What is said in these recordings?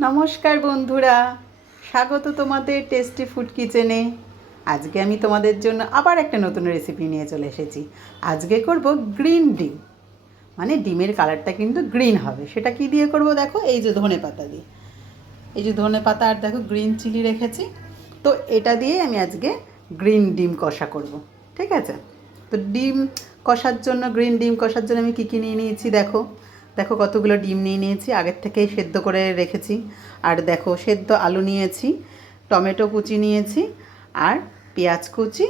নমস্কার বন্ধুরা। স্বাগত তোমাদের টেস্টি ফুড কিচেনে আজকে আমি তোমাদের জন্য আবার একটা নতুন রেসিপি নিয়ে চলে এসেছি। আজকে করব গ্রিন ডিম। মানে ডিমের কালারটা কিন্তু গ্রিন হবে। সেটা কি দিয়ে করব দেখো? এই যে ধনে পাতা দিয়ে। এই যে ধনে পাতা আর দেখো গ্রিন চিলি রেখেছি। তো এটা দিয়ে আমি আজকে গ্রিন ডিম কষা করব। ঠিক আছে? তো ডিম কষার জন্য গ্রিন ডিম কষার জন্য আমি কী কী নিয়ে নিয়েছি দেখো? দেখো কতগুলো ডিম নিয়ে নিয়েছি, আগের থেকেই সেদ্ধ করে রেখেছি। আর দেখো সেদ্ধ আলু নিয়েছি, টমেটো কুচি নিয়েছি, আর পেঁয়াজ কুচি,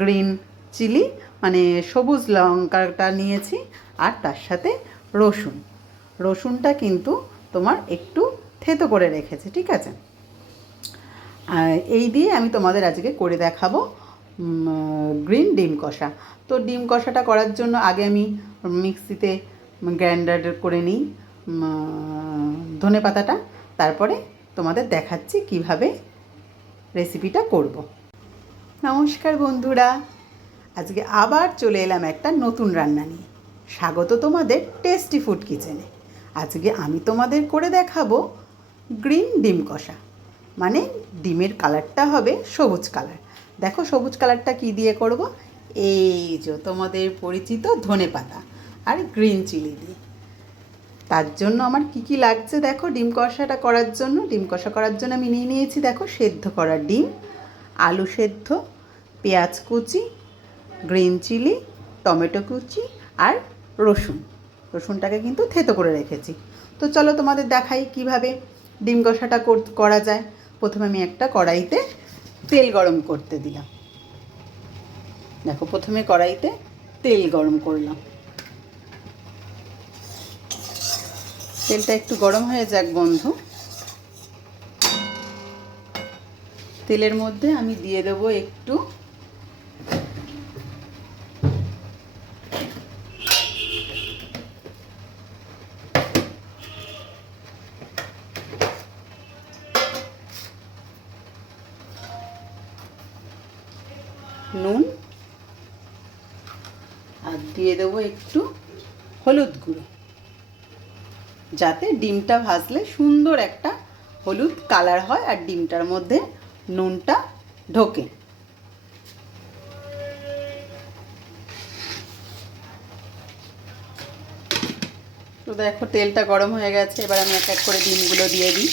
গ্রিন চিলি মানে সবুজ লঙ্কাটা নিয়েছি, আর তার সাথে রসুন। রসুনটা কিন্তু তোমার একটু থেতো করে রেখেছি, ঠিক আছে? এই দিয়ে আমি তোমাদের আজকে করে দেখাবো গ্রিন ডিম কষা। তো ডিম কষাটা করার জন্য আগে আমি মিক্সিতে গ্রাইন্ডার করে নিই ধনে পাতাটা, তারপরে তোমাদের দেখাচ্ছি কীভাবে রেসিপিটা করব। নমস্কার বন্ধুরা, আজকে আবার চলে এলাম একটা নতুন রান্না নিয়ে। স্বাগত তোমাদের টেস্টি ফুড কিচেনে আজকে আমি তোমাদের করে দেখাবো গ্রিন ডিম কষা। মানে ডিমের কালারটা হবে সবুজ কালার। দেখো সবুজ কালারটা কি দিয়ে করব? এই যে তোমাদের পরিচিত ধনে পাতা। আর গ্রিন চিলি দিই তার জন্য আমার কি কি লাগছে দেখো? ডিম কষাটা করার জন্য, ডিম কষা করার জন্য আমি নিয়ে নিয়েছি দেখো, সেদ্ধ করা ডিম, আলু সেদ্ধ, পেঁয়াজ কুচি, গ্রিন চিলি, টমেটো কুচি আর রসুন। রসুনটাকে কিন্তু থেতো করে রেখেছি। তো চলো তোমাদের দেখাই কীভাবে ডিম কষাটা করা যায়। প্রথমে আমি একটা কড়াইতে তেল গরম করতে দিলাম। দেখো, প্রথমে কড়াইতে তেল গরম করলাম। তেলটা একটু গরম হয়ে যাক, বন্ধু। তেলের মধ্যে আমি দিয়ে দেব একটু। নুন। আর দিয়ে দেবো একটু হলুদ গুঁড়ো। যাতে ডিমটা ভাজলে সুন্দর একটা হলুদ কালার হয় আর ডিমটার মধ্যে নুনটা ঢোকে। তো দেখো তেলটা গরম হয়ে গেছে, এবার আমি এক এক করে ডিমগুলো দিয়ে দিই।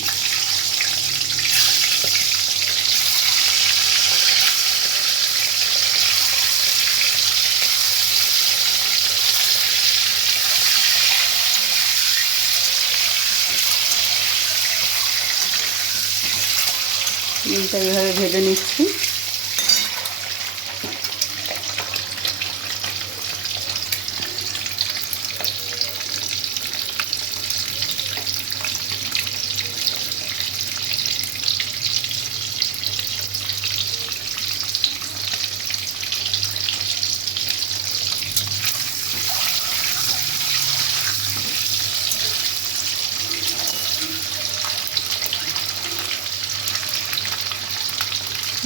ডিমটা এইভাবে ভেজে নিচ্ছি।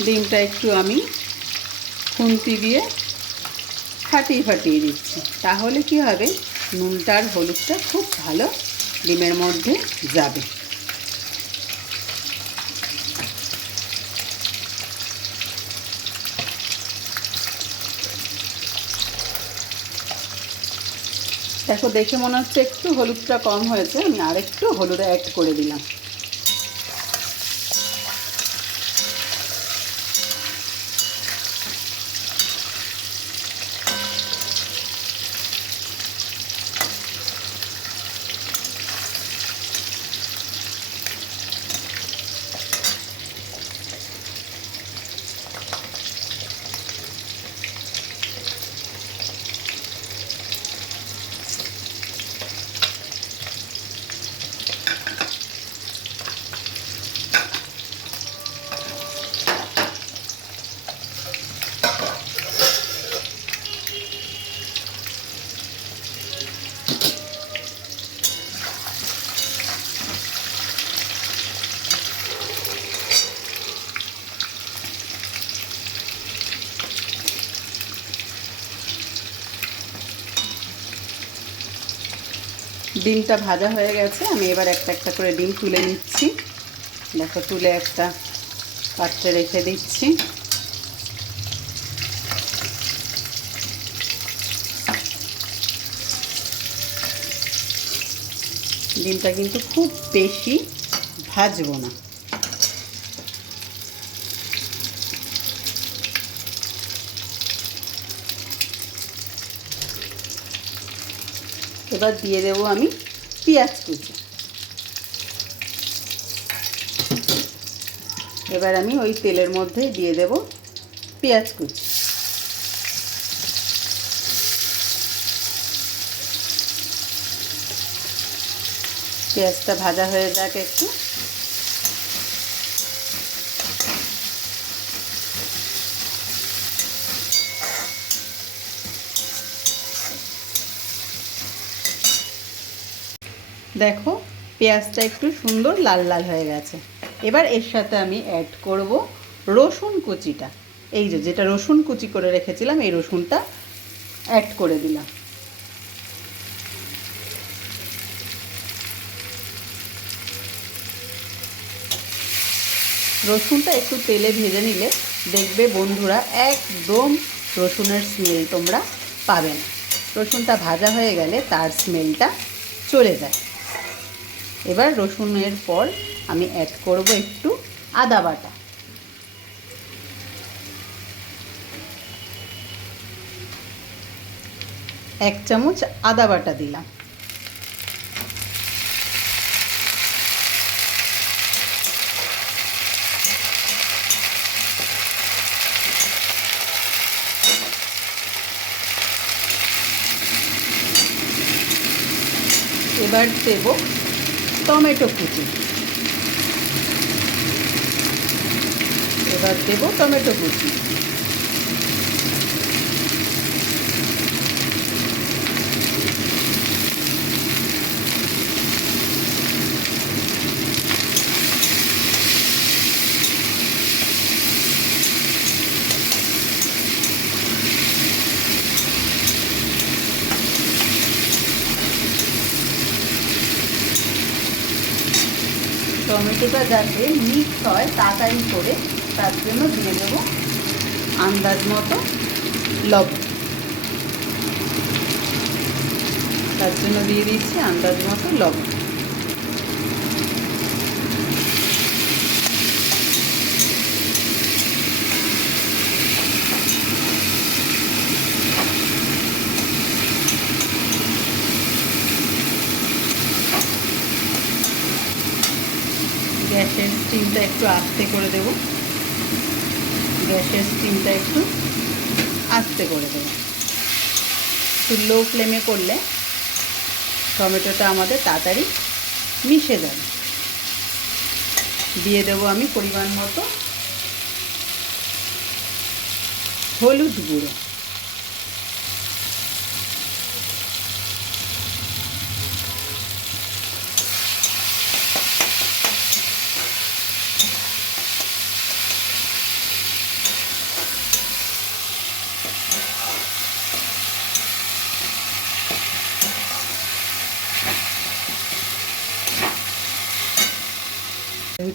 ডিমটা একটু আমি খুন্তি দিয়ে ফাটিয়ে ফাটিয়ে দিচ্ছি। তাহলে কি হবে? নুনটার হলুদটা খুব ভালো ডিমের মধ্যে যাবে। দেখো, দেখে মনে হচ্ছে একটু হলুদটা কম হয়েছে। আমি আরেকটু হলুদ অ্যাড করে দিলাম। ডিমটা ভাজা হয়ে গেছে। আমি এবার একটা একটা করে ডিম তুলে নিচ্ছি। দেখো, তুলে একটা পাত্রে রেখে দিচ্ছি। ডিমটা কিন্তু খুব বেশি ভাজবো না। এবার দিয়ে দেবো আমি পেঁয়াজ কুচি। এবার আমি ওই তেলের মধ্যে দিয়ে দেব পেঁয়াজ কুচি। পেঁয়াজটা ভাজা হয়ে যাক একটু। দেখো, পেঁয়াজটা একটু সুন্দর লাল লাল হয়ে গেছে। এবার এর সাথে আমি অ্যাড করব রসুন কুচিটা। এই যে, যেটা রসুন কুচি করে রেখেছিলাম, এই রসুনটা অ্যাড করে দিলাম। রসুনটা একটু তেলে ভেজে নিলে দেখবে বন্ধুরা একদম রসুনের স্মেল তোমরা পাবে না। রসুনটা ভাজা হয়ে গেলে তার স্মেলটা চলে যায়। এবার রসুনের পর আমি অ্যাড করব একটু আদা বাটা। এক চামচ আদা বাটা দিলাম। এবার দেব টমেটো কুচি। এবার দেবো টমেটো কুচি। টমেটোটা যাতে মিক্স হয় তাড়াতাড়ি করে, তার জন্য দিয়ে দেব আন্দাজ মতো লবণ। তার জন্য দিয়ে দিচ্ছি আন্দাজ মতো লবণ। গ্যাসের স্টিমটা একটু আস্তে করে দেব। গ্যাসের স্টিমটা একটু আস্তে করে দেব। একটু লো ফ্লেমে করলে টমেটোটা আমাদের তাড়াতাড়ি মিশে যাবে। দিয়ে দেবো আমি পরিমাণ মতো হলুদ গুঁড়ো।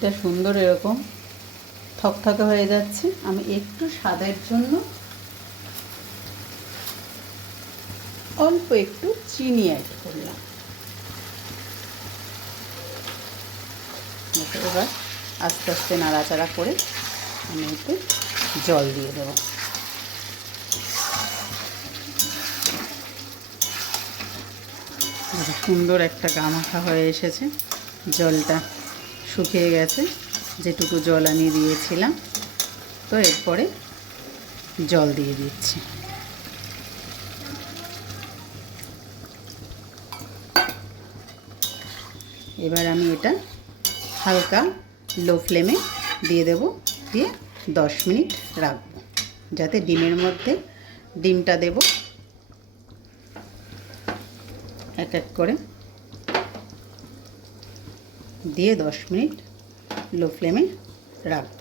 গ্রেভিটা সুন্দর এরকম থকথকে হয়ে যাচ্ছে। আমি একটু স্বাদের জন্য অল্প একটু চিনি অ্যাড করলাম। এবার আস্তে আস্তে নাড়াচাড়া করে আমি একটু জল দিয়ে দেবো। সুন্দর একটা গামাখা হয়ে এসেছে জলটা। শুকিয়ে গেছে। যেটুকু জল আমি দিয়েছিলাম। তো এরপরে জল দিয়ে দিচ্ছি। এবার আমি এটা হালকা লো ফ্লেমে দিয়ে দেব। দিয়ে দশ মিনিট রাখব। যাতে ডিমের মধ্যে ডিমটা দেব। এক এক করে দিয়ে দশ মিনিট লো ফ্লেমে রাখব।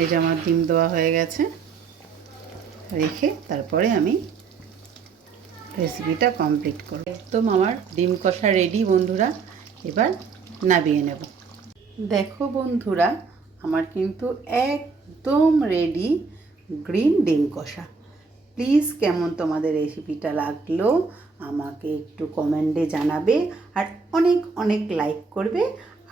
এই যে আমার ডিম দেওয়া হয়ে গেছে, রেখে তারপরে আমি রেসিপিটা কমপ্লিট করব। একদম আমার ডিম কষা রেডি বন্ধুরা। এবার নাবিয়ে নেব। দেখো বন্ধুরা, আমার কিন্তু একদম রেডি গ্রিন ডিম কষা। প্লিজ কেমন তোমাদের রেসিপিটা লাগল? আমাকে একটু কমেন্টে জানাবে আর অনেক অনেক লাইক করবে।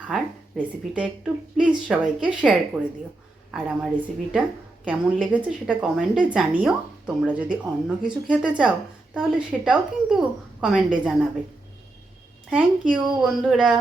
আর রেসিপিটা একটু প্লিজ সবাইকে শেয়ার করে দিও। আর আমার রেসিপিটা কেমন লেগেছে সেটা কমেন্টে জানিও। তোমরা যদি অন্য কিছু খেতে চাও, তাহলে সেটাও কিন্তু কমেন্টে জানাবে। থ্যাংক ইউ বন্ধুরা।